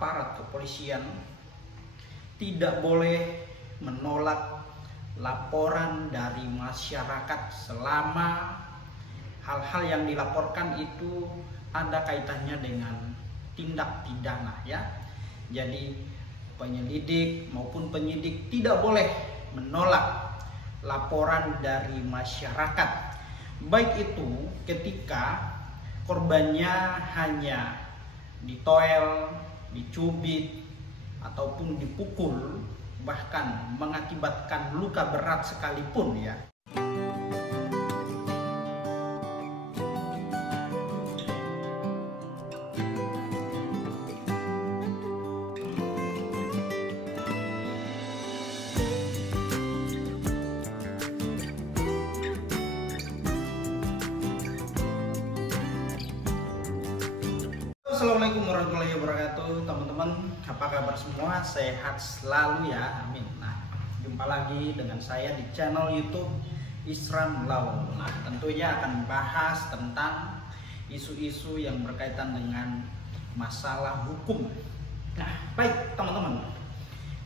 aparat kepolisian tidak boleh menolak laporan dari masyarakat selama hal-hal yang dilaporkan itu ada kaitannya dengan tindak pidana ya. Jadi penyelidik maupun penyidik tidak boleh menolak laporan dari masyarakat, baik itu ketika korbannya hanya ditoel, dicubit, ataupun dipukul, bahkan mengakibatkan luka berat sekalipun ya. Assalamualaikum warahmatullahi wabarakatuh, teman-teman. Apa kabar semua? Sehat selalu ya, amin. Nah, jumpa lagi dengan saya di channel YouTube Isram Law. Nah, tentunya akan membahas tentang isu-isu yang berkaitan dengan masalah hukum. Nah, baik teman-teman.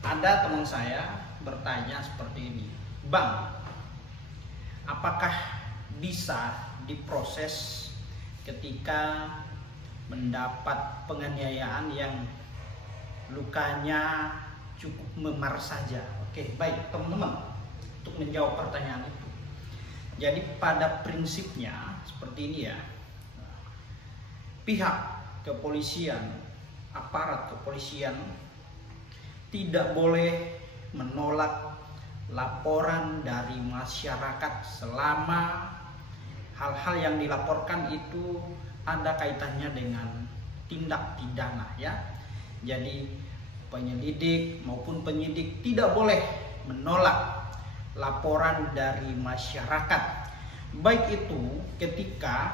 Ada teman saya bertanya seperti ini, Bang, apakah bisa diproses ketika mendapat penganiayaan yang lukanya cukup memar saja? Oke, baik teman-teman, untuk menjawab pertanyaan itu, jadi pada prinsipnya seperti ini ya, pihak kepolisian, aparat kepolisian tidak boleh menolak laporan dari masyarakat selama hal-hal yang dilaporkan itu ada kaitannya dengan tindak pidana ya. Jadi penyelidik maupun penyidik tidak boleh menolak laporan dari masyarakat, baik itu ketika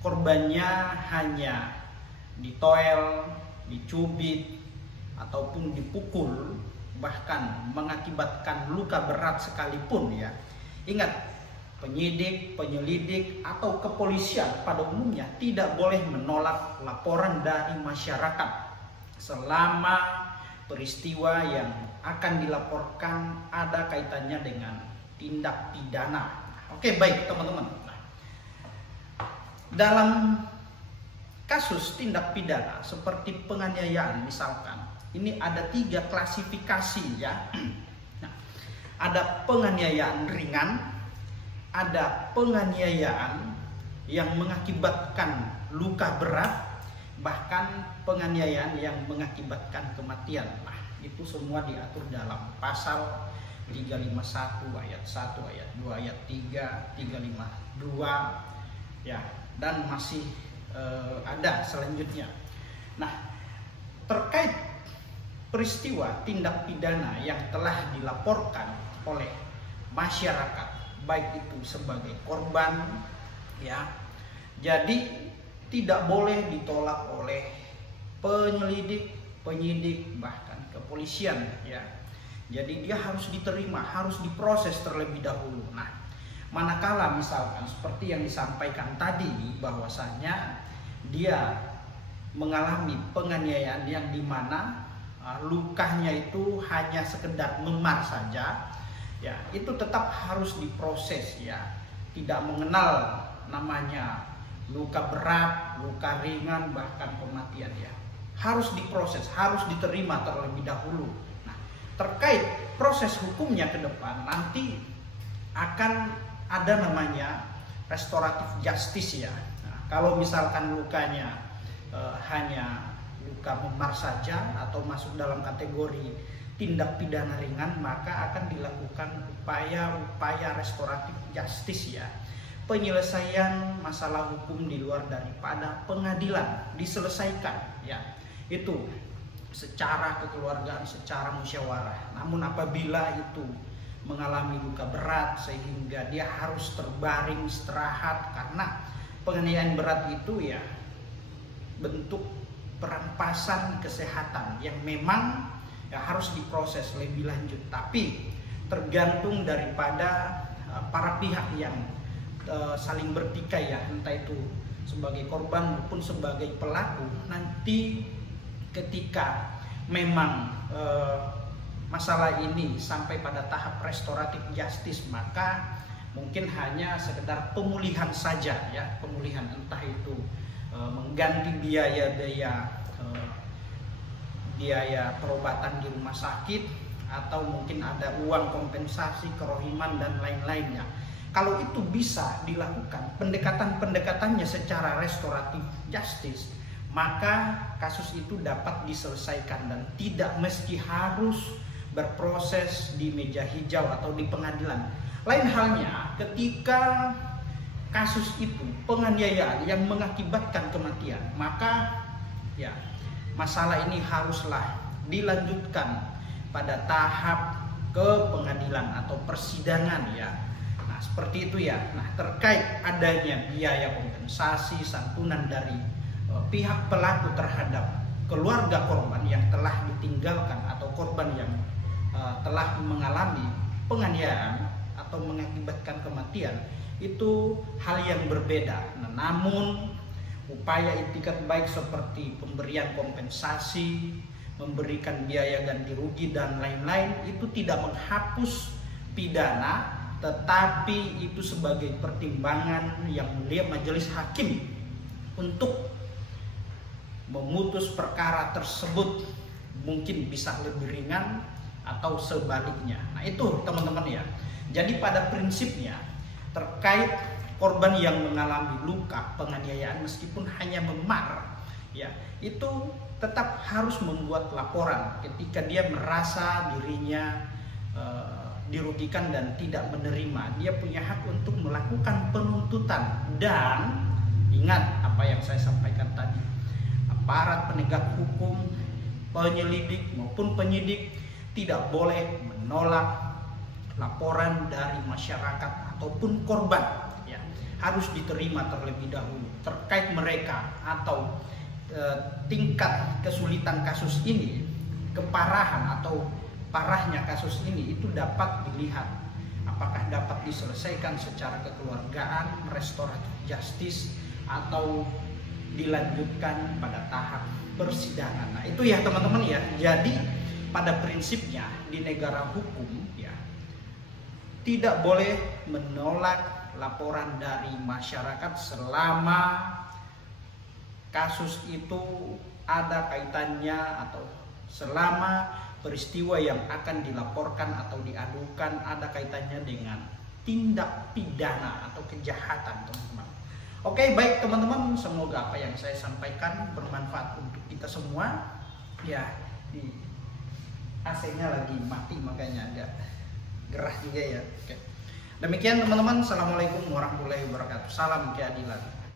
korbannya hanya ditoel, dicubit, ataupun dipukul, bahkan mengakibatkan luka berat sekalipun ya. Ingat, penyidik, penyelidik, atau kepolisian pada umumnya tidak boleh menolak laporan dari masyarakat selama peristiwa yang akan dilaporkan ada kaitannya dengan tindak pidana. Oke, baik teman-teman. Dalam kasus tindak pidana seperti penganiayaan misalkan, ini ada 3 klasifikasi ya. Nah, ada penganiayaan ringan, ada penganiayaan yang mengakibatkan luka berat, bahkan penganiayaan yang mengakibatkan kematian. Nah, itu semua diatur dalam pasal 351 ayat 1, ayat 2, ayat 3, 352 ya, dan masih ada selanjutnya. Nah, terkait peristiwa tindak pidana yang telah dilaporkan oleh masyarakat, baik itu sebagai korban ya, jadi tidak boleh ditolak oleh penyelidik, penyidik, bahkan kepolisian ya. Jadi dia harus diterima, harus diproses terlebih dahulu. Nah, manakala misalkan seperti yang disampaikan tadi, bahwasanya dia mengalami penganiayaan yang dimana lukanya itu hanya sekedar memar saja ya, itu tetap harus diproses ya, tidak mengenal namanya luka berat, luka ringan, bahkan kematian ya. Harus diproses, harus diterima terlebih dahulu. Nah, terkait proses hukumnya ke depan nanti akan ada namanya restoratif justice ya. Nah, kalau misalkan lukanya hanya luka memar saja atau masuk dalam kategori tindak pidana ringan, maka akan dilakukan upaya-upaya restoratif justice ya. Penyelesaian masalah hukum di luar daripada pengadilan diselesaikan ya. Itu secara kekeluargaan, secara musyawarah. Namun apabila itu mengalami luka berat sehingga dia harus terbaring istirahat karena penganiayaan berat itu ya bentuk perampasan kesehatan yang memang ya harus diproses lebih lanjut, tapi tergantung daripada para pihak yang saling bertikai ya, entah itu sebagai korban maupun sebagai pelaku. Nanti ketika memang masalah ini sampai pada tahap restoratif justice, maka mungkin hanya sekedar pemulihan saja ya, pemulihan entah itu mengganti biaya perobatan di rumah sakit, atau mungkin ada uang kompensasi kerohiman dan lain-lainnya. Kalau itu bisa dilakukan pendekatan-pendekatannya secara restoratif justice, maka kasus itu dapat diselesaikan dan tidak mesti harus berproses di meja hijau atau di pengadilan. Lain halnya ketika kasus itu penganiayaan yang mengakibatkan kematian, maka ya masalah ini haruslah dilanjutkan pada tahap ke pengadilan atau persidangan ya. Nah, seperti itu ya. Nah, terkait adanya biaya kompensasi santunan dari pihak pelaku terhadap keluarga korban yang telah ditinggalkan atau korban yang telah mengalami penganiayaan atau mengakibatkan kematian, itu hal yang berbeda. Nah, namun upaya itikat baik seperti pemberian kompensasi, memberikan biaya ganti rugi dan lain-lain itu tidak menghapus pidana, tetapi itu sebagai pertimbangan yang mulia majelis hakim untuk memutus perkara tersebut mungkin bisa lebih ringan atau sebaliknya. Nah, itu teman-teman ya. Jadi pada prinsipnya terkait korban yang mengalami luka penganiayaan meskipun hanya memar ya, itu tetap harus membuat laporan ketika dia merasa dirinya dirugikan dan tidak menerima. Dia punya hak untuk melakukan penuntutan, dan ingat apa yang saya sampaikan tadi, aparat penegak hukum, penyelidik maupun penyidik tidak boleh menolak laporan dari masyarakat ataupun korban ya, harus diterima terlebih dahulu terkait mereka atau tingkat kesulitan kasus ini, keparahan atau parahnya kasus ini itu dapat dilihat apakah dapat diselesaikan secara kekeluargaan, restoratif justice, atau dilanjutkan pada tahap persidangan. Nah, itu ya teman-teman ya. Jadi pada prinsipnya di negara hukum ya, tidak boleh menolak laporan dari masyarakat selama kasus itu ada kaitannya atau selama peristiwa yang akan dilaporkan atau diadukan ada kaitannya dengan tindak pidana atau kejahatan, teman-teman. Oke, baik teman-teman, semoga apa yang saya sampaikan bermanfaat untuk kita semua. Ya, di AC-nya lagi mati makanya agak gerah juga ya. Oke. Demikian teman-teman, assalamualaikum warahmatullahi wabarakatuh. Salam keadilan.